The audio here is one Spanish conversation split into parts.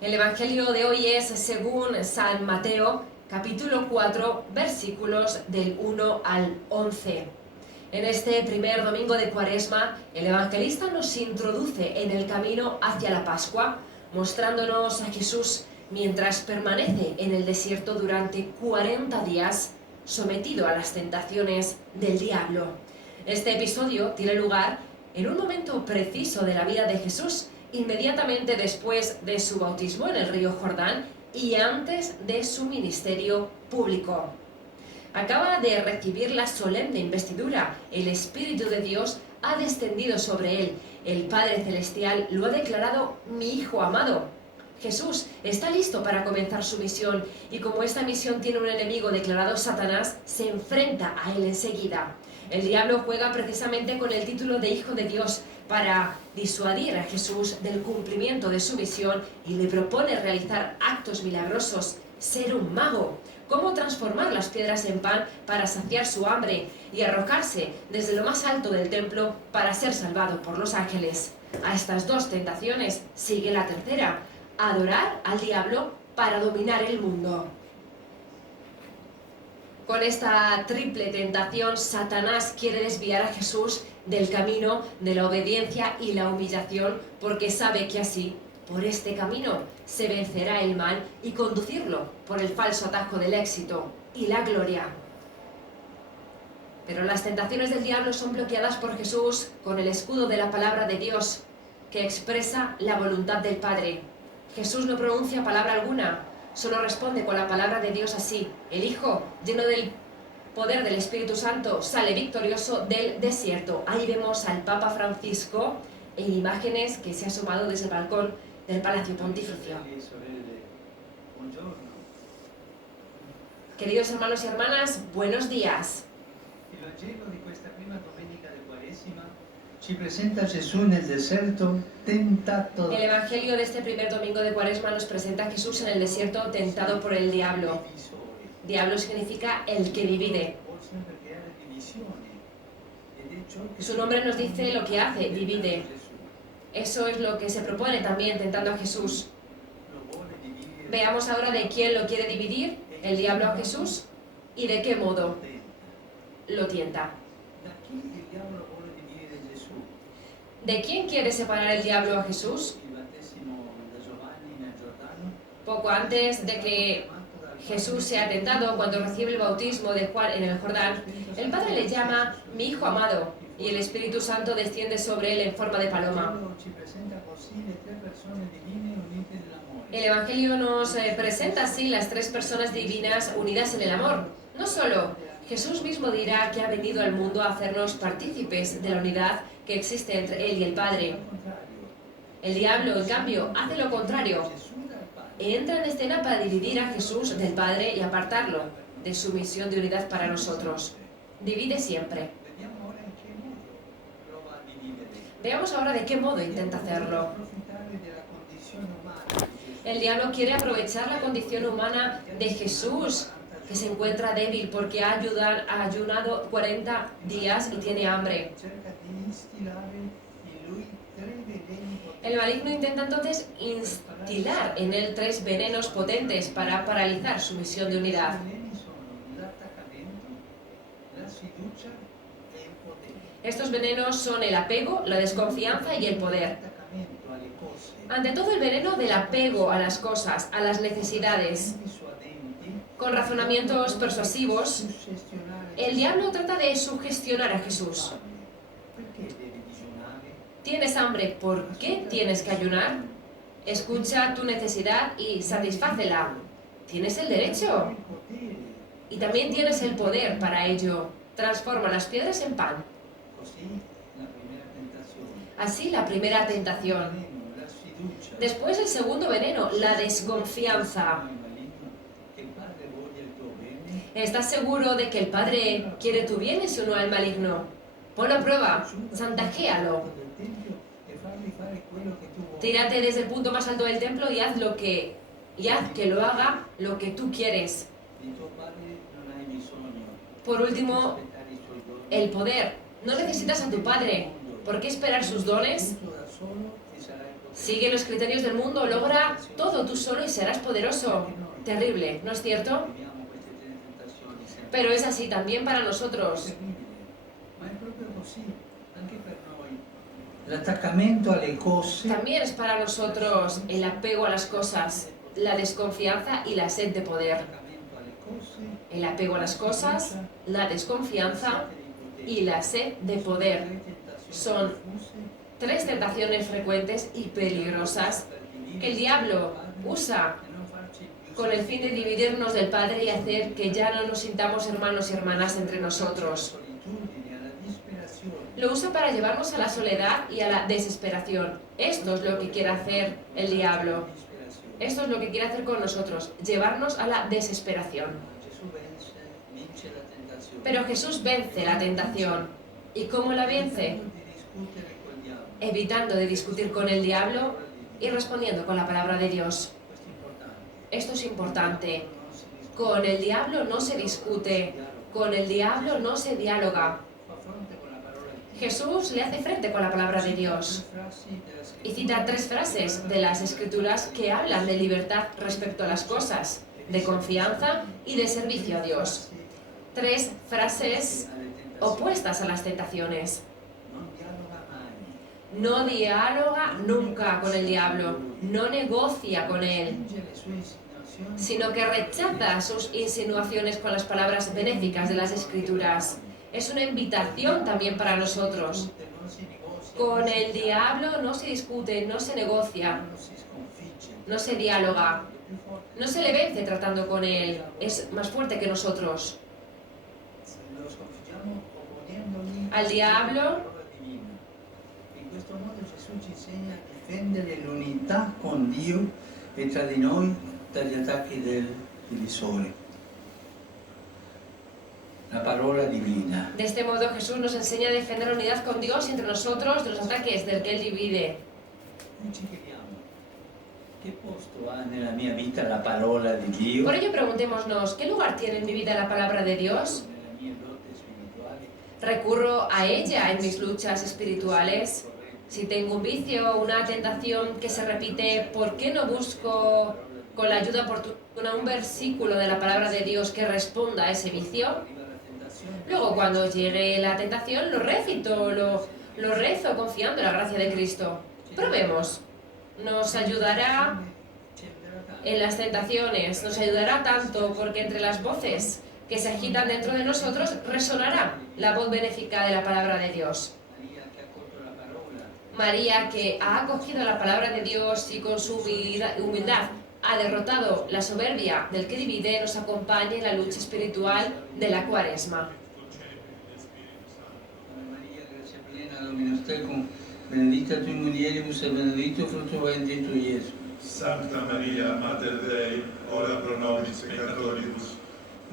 El Evangelio de hoy es según San Mateo, capítulo 4, versículos del 1 al 11. En este primer domingo de Cuaresma, el evangelista nos introduce en el camino hacia la Pascua, mostrándonos a Jesús mientras permanece en el desierto durante 40 días, sometido a las tentaciones del diablo. Este episodio tiene lugar en un momento preciso de la vida de Jesús, inmediatamente después de su bautismo en el río Jordán y antes de su ministerio público. Acaba de recibir la solemne investidura. El Espíritu de Dios ha descendido sobre él. El Padre Celestial lo ha declarado mi Hijo amado. Jesús está listo para comenzar su misión y como esta misión tiene un enemigo declarado Satanás, se enfrenta a él enseguida. El diablo juega precisamente con el título de Hijo de Dios para disuadir a Jesús del cumplimiento de su misión y le propone realizar actos milagrosos, ser un mago, cómo transformar las piedras en pan para saciar su hambre y arrojarse desde lo más alto del templo para ser salvado por los ángeles. A estas dos tentaciones sigue la tercera: adorar al diablo para dominar el mundo. Con esta triple tentación, Satanás quiere desviar a Jesús del camino de la obediencia y la humillación, porque sabe que así, por este camino, se vencerá el mal y conducirlo por el falso atajo del éxito y la gloria. Pero las tentaciones del diablo son bloqueadas por Jesús con el escudo de la palabra de Dios, que expresa la voluntad del Padre. Jesús no pronuncia palabra alguna, solo responde con la palabra de Dios así. El Hijo, lleno del poder del Espíritu Santo, sale victorioso del desierto. Ahí vemos al Papa Francisco en imágenes que se ha asomado desde el balcón del Palacio Pontificio. Queridos hermanos y hermanas, buenos días. El Vangelo di questa prima domenica di Quaresima ci presenta Gesù nel deserto tentato. El Evangelio de este primer domingo de Cuaresma nos presenta a Jesús en el desierto tentado por el diablo. Diablo significa el que divide. Su nombre nos dice lo que hace, divide. Eso es lo que se propone también tentando a Jesús. Veamos ahora de quién lo quiere dividir el diablo a Jesús y de qué modo lo tienta. ¿De quién quiere separar el diablo a Jesús? Poco antes de que Jesús sea tentado, cuando recibe el bautismo de Juan en el Jordán, el Padre le llama mi Hijo amado y el Espíritu Santo desciende sobre él en forma de paloma. El Evangelio nos presenta así las tres personas divinas unidas en el amor. No solo, Jesús mismo dirá que ha venido al mundo a hacernos partícipes de la unidad que existe entre él y el Padre. El diablo, en cambio, hace lo contrario. Entra en escena para dividir a Jesús del Padre y apartarlo de su misión de unidad para nosotros. Divide siempre. Veamos ahora de qué modo intenta hacerlo. El diablo quiere aprovechar la condición humana de Jesús, que se encuentra débil porque ha ayunado 40 días y tiene hambre. El maligno intenta entonces instilar en él tres venenos potentes para paralizar su misión de unidad. Estos venenos son el apego, la desconfianza y el poder. Ante todo, el veneno del apego a las cosas, a las necesidades. Con razonamientos persuasivos, el diablo trata de sugestionar a Jesús. ¿Tienes hambre? ¿Por qué tienes que ayunar? Escucha tu necesidad y satisfácela. Tienes el derecho. Y también tienes el poder para ello. Transforma las piedras en pan. Así la primera tentación. Después el segundo veneno, la desconfianza. ¿Estás seguro de que el Padre quiere tu bien y no al maligno? Ponlo a prueba, chantajéalo. Tírate desde el punto más alto del templo y haz que lo haga lo que tú quieres. Por último, el poder. No necesitas a tu Padre. ¿Por qué esperar sus dones? sigue los criterios del mundo, logra todo tú solo y serás poderoso. Terrible, ¿no es cierto? Viviamo queste tre tentazioni sempre. Pero es así también para nosotros. Terribile. Ma è proprio così, anche per noi. L'attaccamento alle cose También es para nosotros el apego a las cosas, la desconfianza y la sed de poder. l'attaccamento alle cose, El apego a las cosas, la desconfianza y la sed de poder. Son tres tentaciones frecuentes y peligrosas que el diablo usa con el fin de dividirnos del Padre y hacer que ya no nos sintamos hermanos y hermanas entre nosotros. Lo usa para llevarnos a la soledad y a la desesperación. Esto es lo que quiere hacer el diablo. Esto es lo que quiere hacer con nosotros, llevarnos a la desesperación. Pero Jesús vence la tentación. ¿Y cómo la vence? Evitando de discutir con el diablo y respondiendo con la palabra de Dios. Esto es importante. Con el diablo no se discute, con el diablo no se dialoga. Jesús le hace frente con la palabra de Dios y cita tres frases de las Escrituras que hablan de libertad respecto a las cosas, de confianza y de servicio a Dios. Tres frases opuestas a las tentaciones. No dialoga nunca con el diablo, no negocia con él, sino que rechaza sus insinuaciones con las palabras benéficas de las Escrituras. Es una invitación también para nosotros. Con el diablo no se discute, no se negocia, no se dialoga, no se le vence tratando con él, es más fuerte que nosotros. Al diablo, in questo modo Gesù ci insegna a difendere l'unità con Dio e tra di noi dagli attacchi del divisore. La parola divina. De este modo Jesús nos enseña a defender la unidad con Dios y entre nosotros de los ataques del que Él divide. Noi ci chiediamo, che posto ha nella mia vita la parola di Dio? Por ello preguntémonos, ¿qué lugar tiene en mi vida la palabra de Dios? Nelle mie lotte spirituali? ¿Recurro a ella en mis luchas espirituales? Si tengo un vicio o una tentación que se repite, ¿por qué no busco con la ayuda oportuna un versículo de la palabra de Dios que responda a ese vicio? Luego, cuando llegue la tentación, lo recito, lo rezo confiando en la gracia de Cristo. Probemos. Nos ayudará en las tentaciones, nos ayudará tanto porque entre las voces que se agitan dentro de nosotros resonará la voz benéfica de la palabra de Dios. María, que ha acogido la palabra de Dios y con su humildad ha derrotado la soberbia del que divide, nos acompaña en la lucha espiritual de la Cuaresma. Ave Maria, grazia plena, Dominus tecum, benedicta tui mulieribus e benedictus fructus ventris tui, Iesus. Sancta Maria, Mater Dei, ora pro nobis peccatoribus,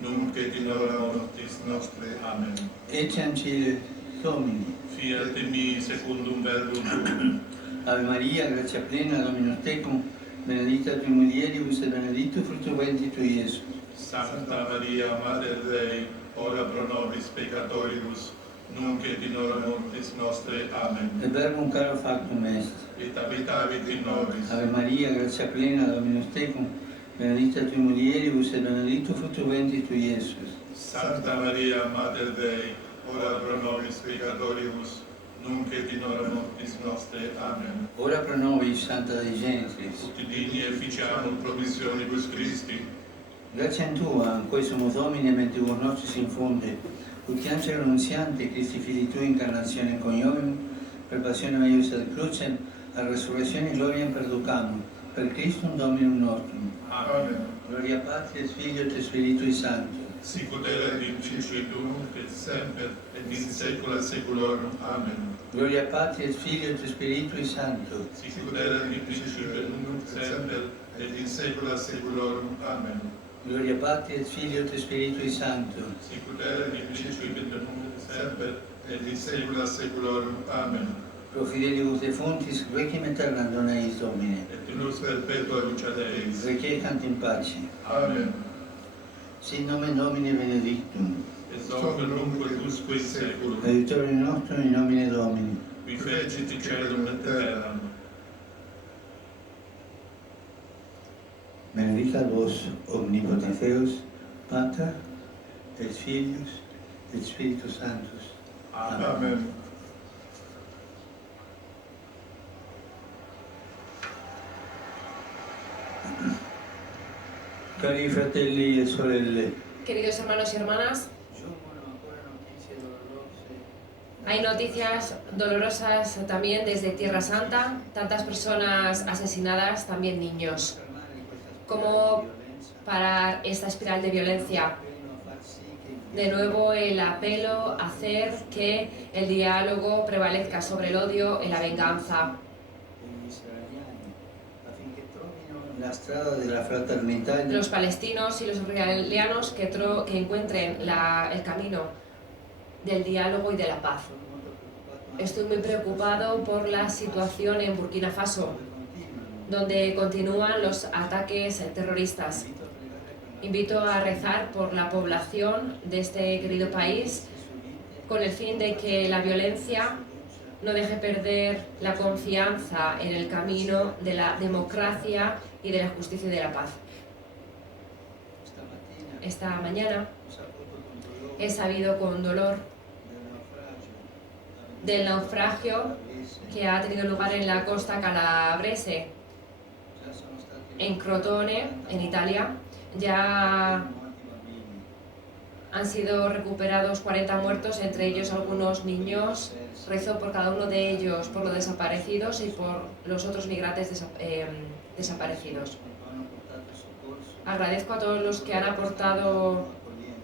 nunc et in hora mortis nostre. Amen. Ecce ancille Domini. Fiat in mi secundum verbum tuum. Ave Maria, grazia plena, Dominus tecum, benedicta tui mulieribus e benedictus fructus ventris tui, Iesus. Sancta Maria, Mater Dei, ora pro nobis peccatoribus, nunc et in hora mortis nostre. Amen. Et verbum caro factum est. Et habitavit in nobis. Ave Maria, grazia plena, Dominus tecum, benedicta tui mulieribus e benedictus fructus ventris tui, Iesus. Sancta Maria, Mater Dei, ora pro nobis peccatoribus, nunc et in hora mortis nostre. Amen. Ora pro nobis, Santa Dei Genitrix. Ut digni efficiamur promissionibus Christi. Grazie a Tua, in cui sumus Domini e mentibus nostris infunde, ut angelo annunziante, Christi Fili Tui, incarnazione coniovium, per passione meius ad crucem, a resurrezione gloriam perducamur, per Christum Dominum nostrum. Amen. Gloria Patri et Filio et Spiritui Sancto. Sicut erat in principio, nunc et semper, et in saecula saeculorum. Amen. Gloria Patri et Filio et Spiritui Sancto. Sicut erat in principio, nunc et semper, et in saecula saeculorum. Amen. Gloria Patri et Filio et Spiritui Sancto. Sicut erat in principio, nunc et semper, et in saecula saeculorum. Amen. Pro fidelibus defuntis, requiem aeternam dona eis Domine. Et in nos perpetua luceat eis. Requiescant in pace. Amen. Sit nomen Domini benedictum. Et hoc nunc et usque in saeculum. Aiutorium nostrum in nomine Domini. Qui fecit caelum et terram. benedicat vos omnipotens Deus, Pater, et Filius, et Spiritus Sanctus. Amen. Cari fratelli e sorelle, Queridos hermanos y hermanas, hay noticias dolorosas también desde Tierra Santa, tantas personas asesinadas, también niños. ¿Cómo parar esta espiral de violencia? De nuevo el apelo a hacer que el diálogo prevalezca sobre el odio y la venganza. Los palestinos y los israelianos que encuentren el camino del diálogo y de la paz. Estoy muy preocupado por la situación en Burkina Faso, donde continúan los ataques terroristas. Invito a rezar por la población de este querido país con el fin de que la violencia no deje perder la confianza en el camino de la democracia y de la justicia y de la paz. Esta mañana he sabido con dolor del naufragio que ha tenido lugar en la costa calabrese, en Crotone, en Italia. Ya han sido recuperados 40 muertos, entre ellos algunos niños. Rezo por cada uno de ellos, por los desaparecidos y por los otros migrantes desaparecidos. Agradezco a todos los que han aportado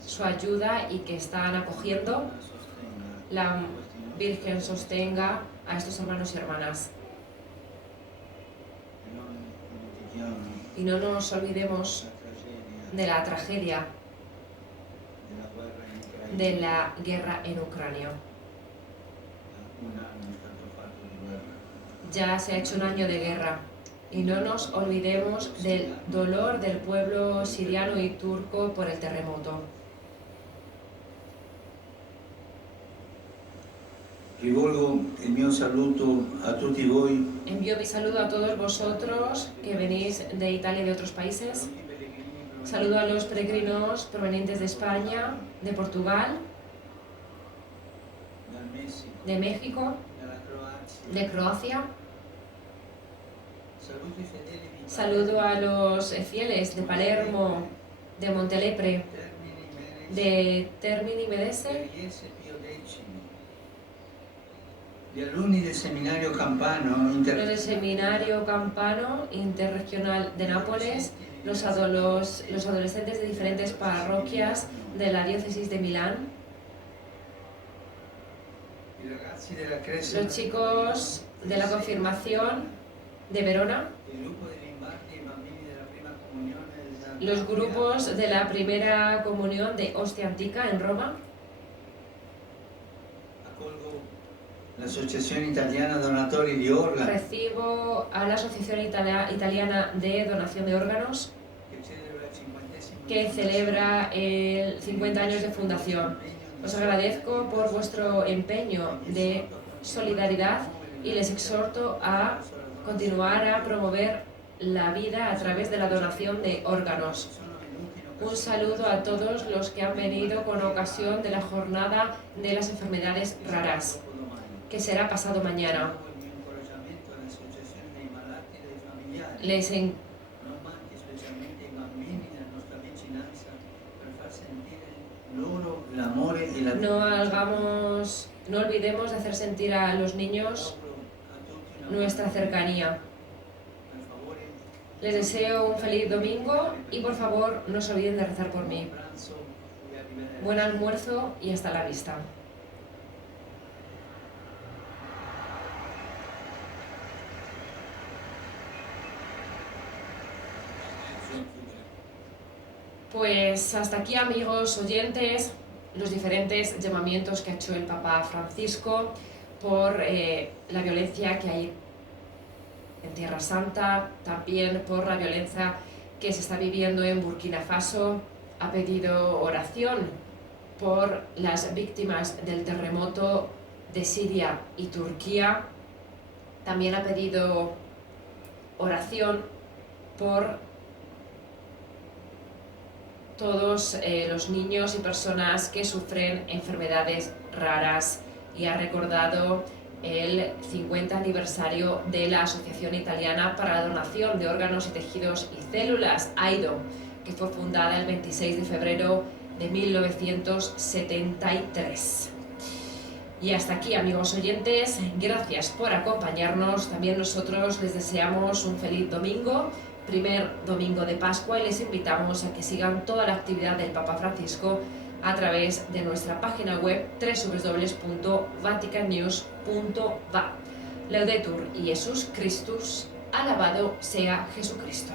su ayuda y que están acogiendo. La Virgen sostenga a estos hermanos y hermanas. Y no nos olvidemos de la tragedia de la guerra en Ucrania. Ya se ha hecho un año de guerra y no nos olvidemos del dolor del pueblo siriano y turco por el terremoto. Rivolgo il mio saluto a tutti voi. Envío mi saludo a todos vosotros que venís de Italia y de otros países. Saludo a los peregrinos provenientes de España, de Portugal, de México, de Croacia. Saludo a los fieles de Palermo, de Montelepre, de Termini Medese, Gli alunni del seminario campano los del Seminario Campano Interregional de Nápoles, los adolescentes de diferentes parroquias de la diócesis de Milán, los chicos de la confirmación de Verona, los grupos de la primera comunión de Ostia Antica en Roma, l'Associazione Italiana Donatori di Organi, recibo a la Asociación Italiana de Donación de Órganos, que celebra el 50 años de fundación. Os agradezco por vuestro empeño de solidaridad y les exhorto a continuar a promover la vida a través de la donación de órganos. Un saludo a todos los que han venido con ocasión de la jornada de las enfermedades raras, que será pasado mañana. No olvidemos de hacer sentir a los niños nuestra cercanía. Les deseo un feliz domingo y por favor no se olviden de rezar por mí. Buen almuerzo y hasta la vista. Pues hasta aquí, amigos oyentes, los diferentes llamamientos que ha hecho el Papa Francisco por la violencia que hay en Tierra Santa, también por la violencia que se está viviendo en Burkina Faso. Ha pedido oración por las víctimas del terremoto de Siria y Turquía. También ha pedido oración por todos los niños y personas que sufren enfermedades raras y ha recordado el 50 aniversario de la Asociación Italiana para la Donación de Órganos y Tejidos y Células, AIDO, que fue fundada el 26 de febrero de 1973. Y hasta aquí, amigos oyentes, gracias por acompañarnos. También nosotros les deseamos un feliz domingo, primer domingo de Pascua, y les invitamos a que sigan toda la actividad del Papa Francisco a través de nuestra página web www.vaticannews.va. Laudetur Jesus Christus, alabado sea Jesucristo.